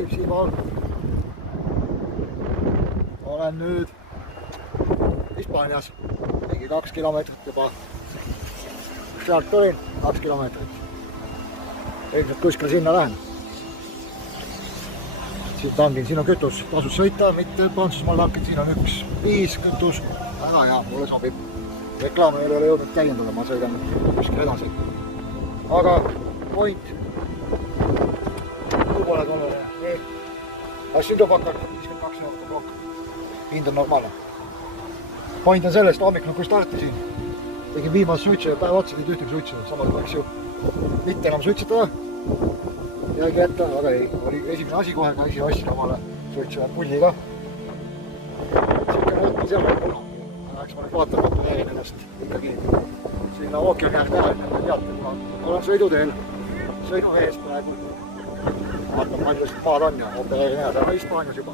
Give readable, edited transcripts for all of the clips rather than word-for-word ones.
Liivsiimaal. Olen nüüd Hispaanias, mingi 2 kilomeetrit juba. Sealt tulin 2 kilomeetrit. Ilmselt kuskil sinna lähen. Siit tangin, siin on kütus, tasus sõita, mitte Prantsusmaal hakkad, siin on 1.5 kütus. Väga hea, mulle sobib. Reklaam ei ole jõudnud täiendada, ma sõidan kuskil edasi. Aga point. Kui pole oluline. Nii. Asindopakar, 52 eurot plokk. Hind on normaalne. Point on sellest, hommikul kui startisin. Tegin viimast suitsu ja päev otsa teid ühtegi suitsu. Samas võiks ju mitte enam suitsetada. Jäigi ette, aga ei. Oli esimene asi kohe, ka isi ostsin omale suitsu ja pulliga. Siuke mõõtma seal on kuna. Eks ma nüüd vaatan, ma planeerin ennast ikkagi sinna ookeani äärde ära, enne ma teate, kuna olen sõiduteel. Sõidu ees praegu. Vaatan, palju lihtsalt maad on ja opereerin ära täna Hispaanias juba.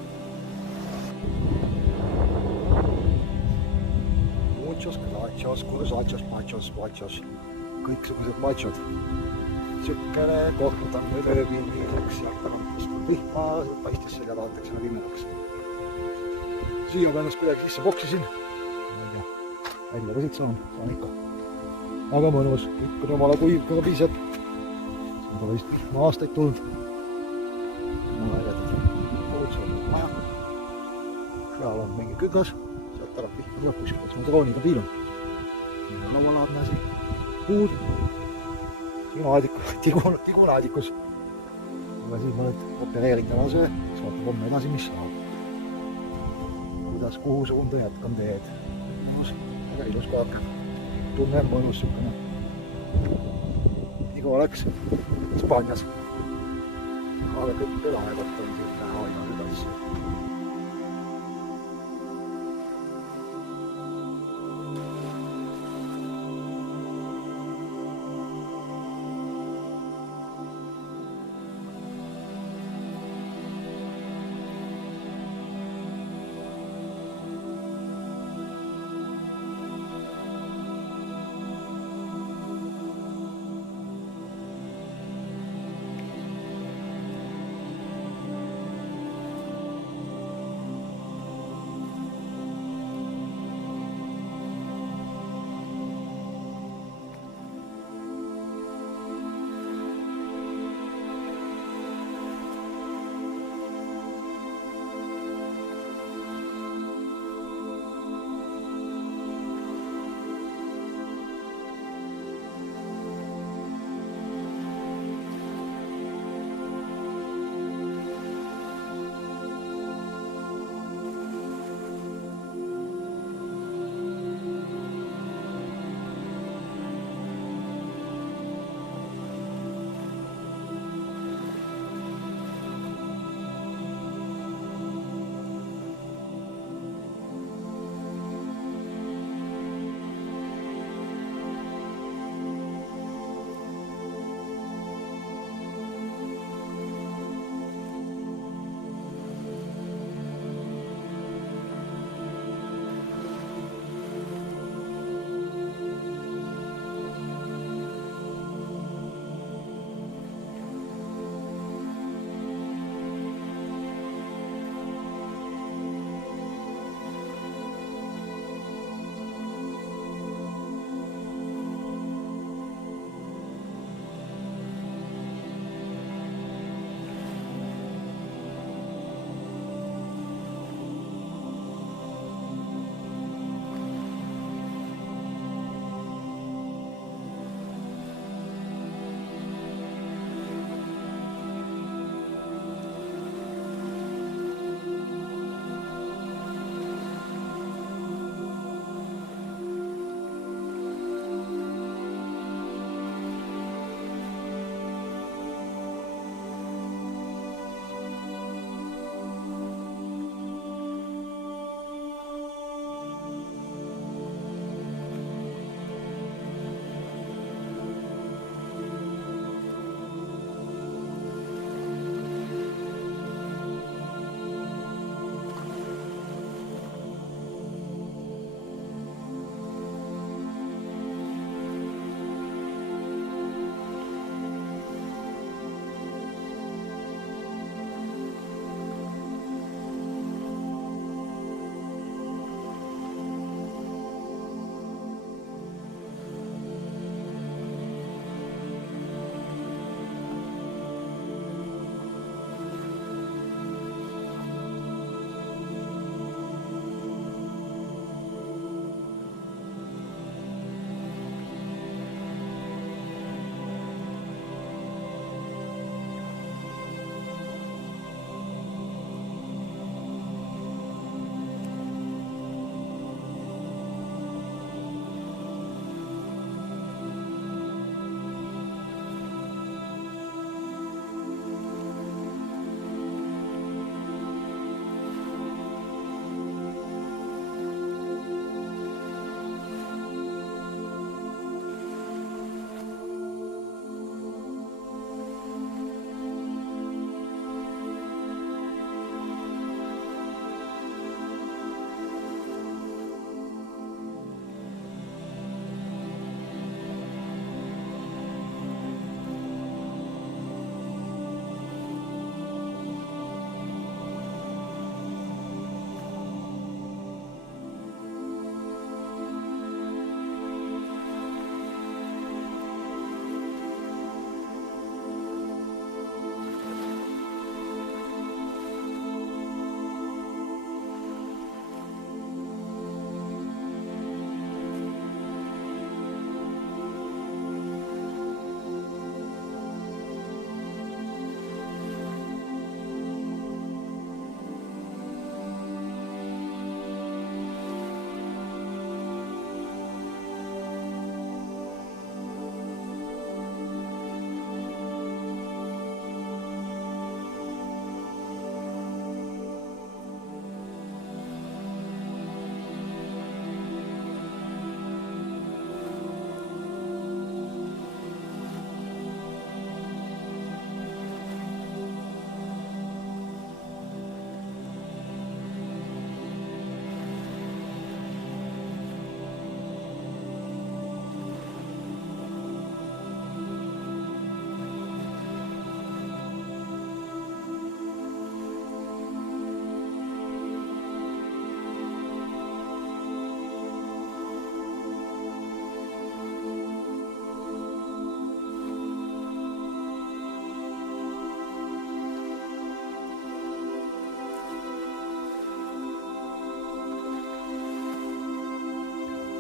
Muchos crachos, cursachos, machos, machos. Kõiksugused machod. Sükene koht on nüüd ööpilliseks ja tagantast on vihma, paistis selja tahetakse nad imedaks. Siia ma ennast kuidagi sisse boksisin. Ma ei tea, välja ka siit saan ikka. Aga mõnus, kõik on jumala kuiv, kui piisab. Siin pole vist vihma aastaid tulnud. Mulle jätad kohutsel on maja. Seal on mingi kügas, sealt ära vihma tuleb kuskil, eks ma drooniga piilun. Siin on laualaadne asi, puud. Tigunaadikus. Aga siis ma nüüd opereerin tänase, siis vaatab homme edasi, mis saab. Kuidas, kuhu suunda jätkan teed. Mõnus, väga ilus kohake. Tunne on mõnus sükene. Igu oleks Hispaanias. Aga kõik laevat on siin näha ja nüüd asju.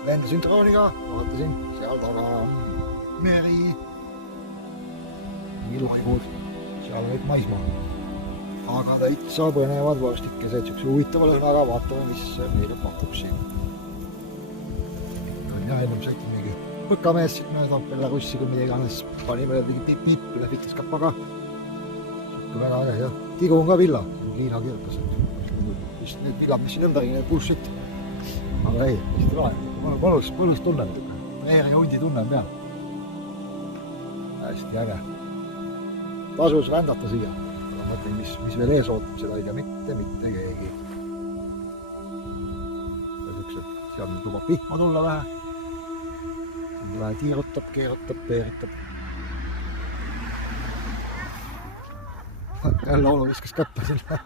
lendasin drooniga, vaatasin, seal taga on meri, ilmaimud, seal kõik maismaa. Aga täitsa põnevad vorstikesed, siukse huvitava lõhnaga, vaatame, mis meile pakub siin. Ja ennum sõitin mingi põkamees siit mööda Belarussi, kui mida iganes, pani meile mingi piip üle fitiskapaga. Siuke väga äge ja tigu on ka villa, Liina kirjutas, et vist need villad, mis siin ümbergi, need bullshit. Aga ei, vist ei lahe, põlus tunneb, meeri hundi tunneb peal. Hästi äge. Tasus rändata siia. Mõtlen, mis veel ees ootab, seda ei tea mitte keegi. Seal lubab vihma tulla vähe. Vähe tiirutab, keerutab, peeritab. Jälle Olu viskas käppa selle.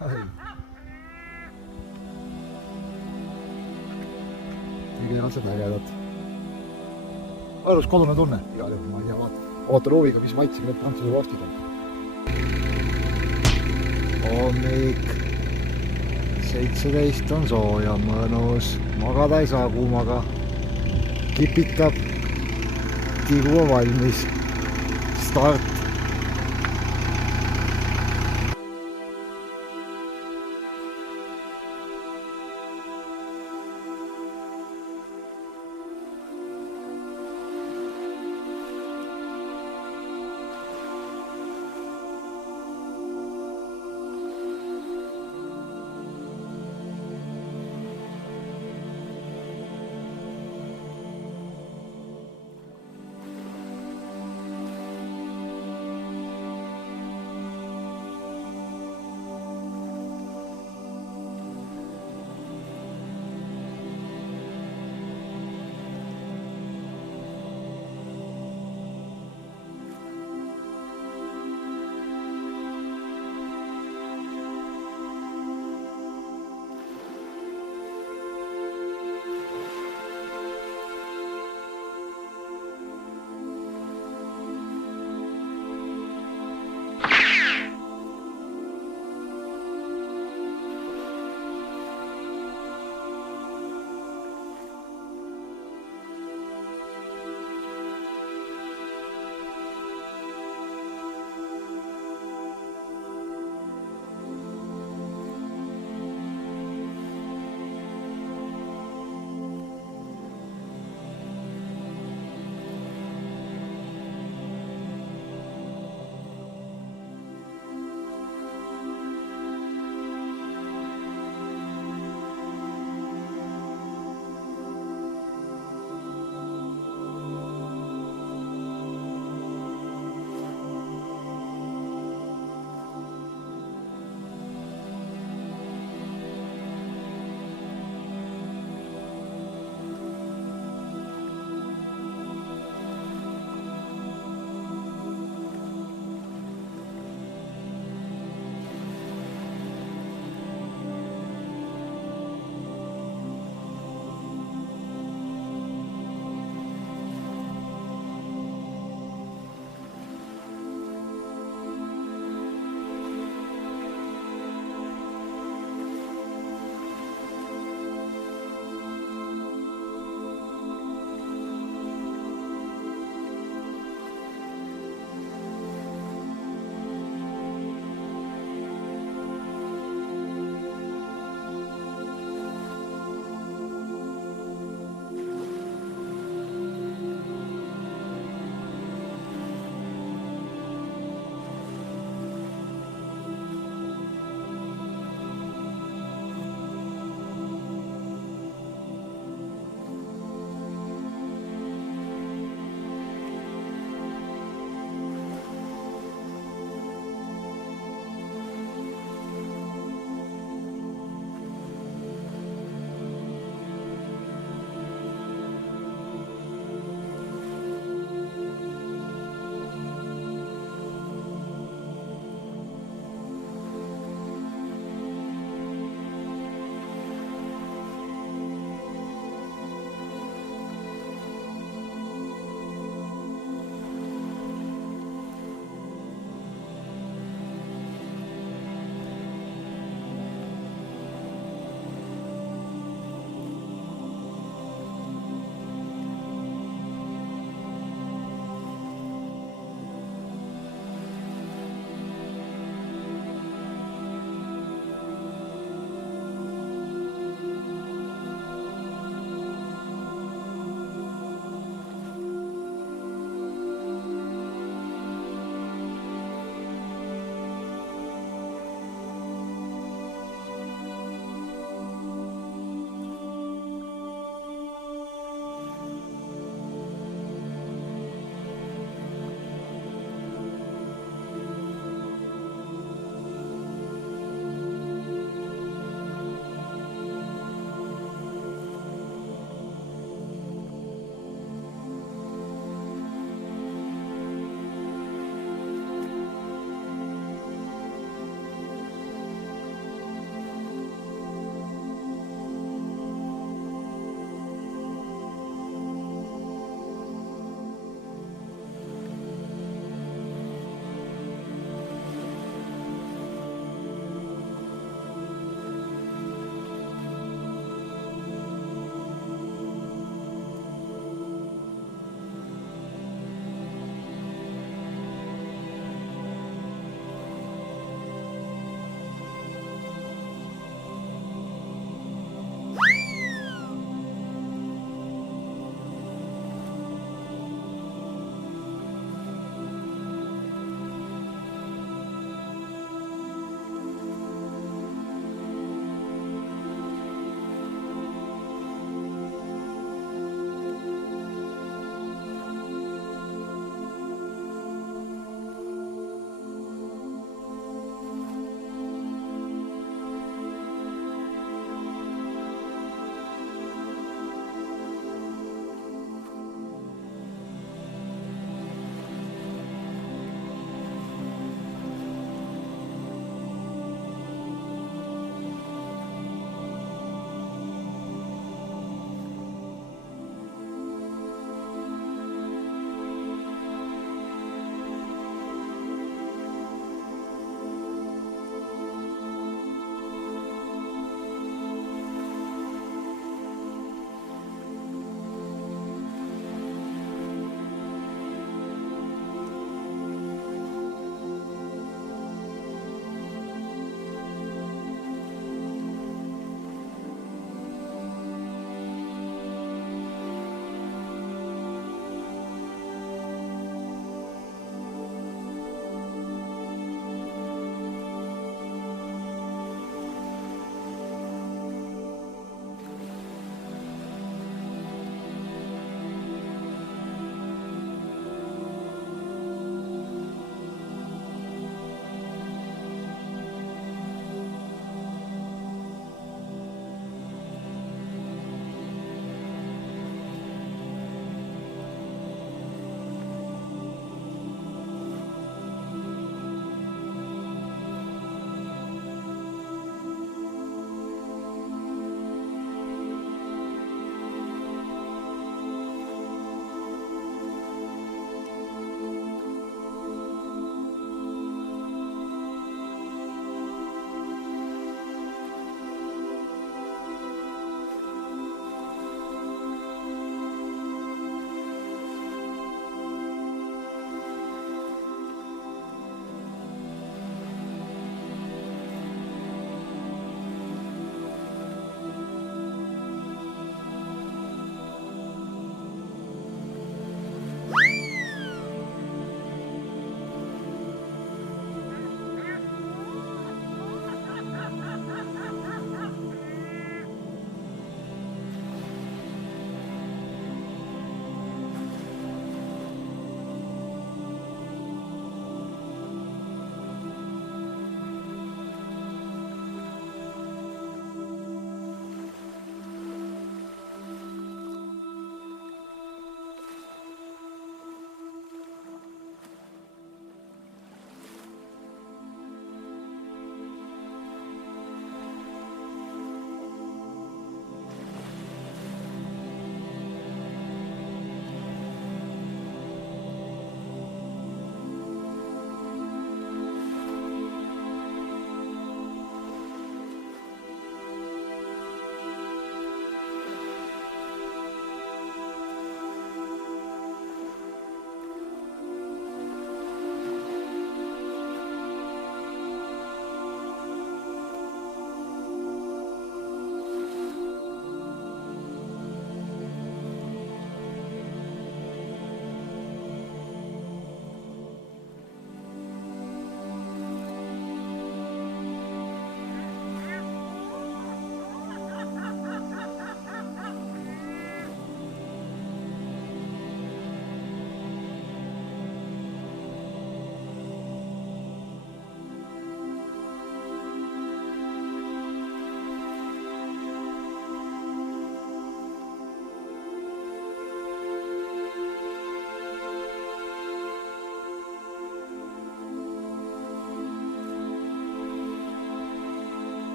Tegin on seda ägedat. Õlus kodune tunne. Igal juhul, ma ei tea, ootan huviga, mis maitsega need prantsuse vorstid on. Hommik 17 on sooja, mõnus, magada ei saa kuumaga, kipitab, tigu on valmis, start.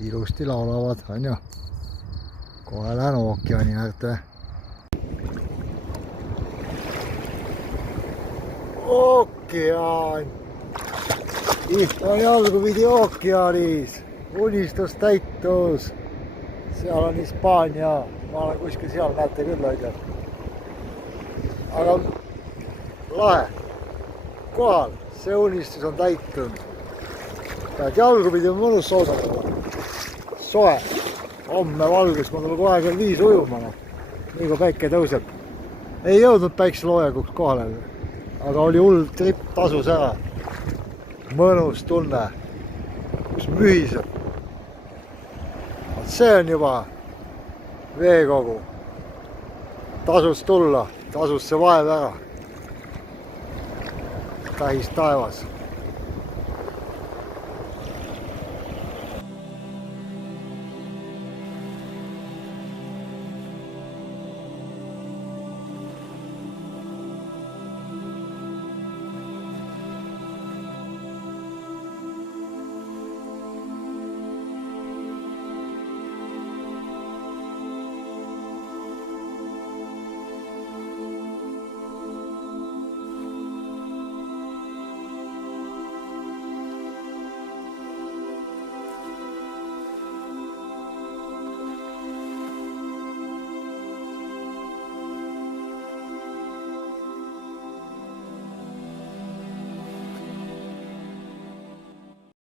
ilusti laulavad, on ju. Kohe lähen ookeani, näete. Ookean! Istun jalgupidi ookeanis. Unistus täitus. Seal on Hispaania. Ma olen kuskil seal, näete küll, on ju. Aga lahe. Kohal. See unistus on täitunud. Pead jalgupidi on mõnus soodata. Soe. Homme valgus, ma tulen kohe kell 5 ujuma. Nii kui päike tõuseb. Ei jõudnud päikseloojakuks kohale. Aga oli hull trip, tasus ära. Mõnus tunne. Kus mühiseb. See on juba veekogu. Tasus tulla. Tasus see vaev ära. Täis taevas.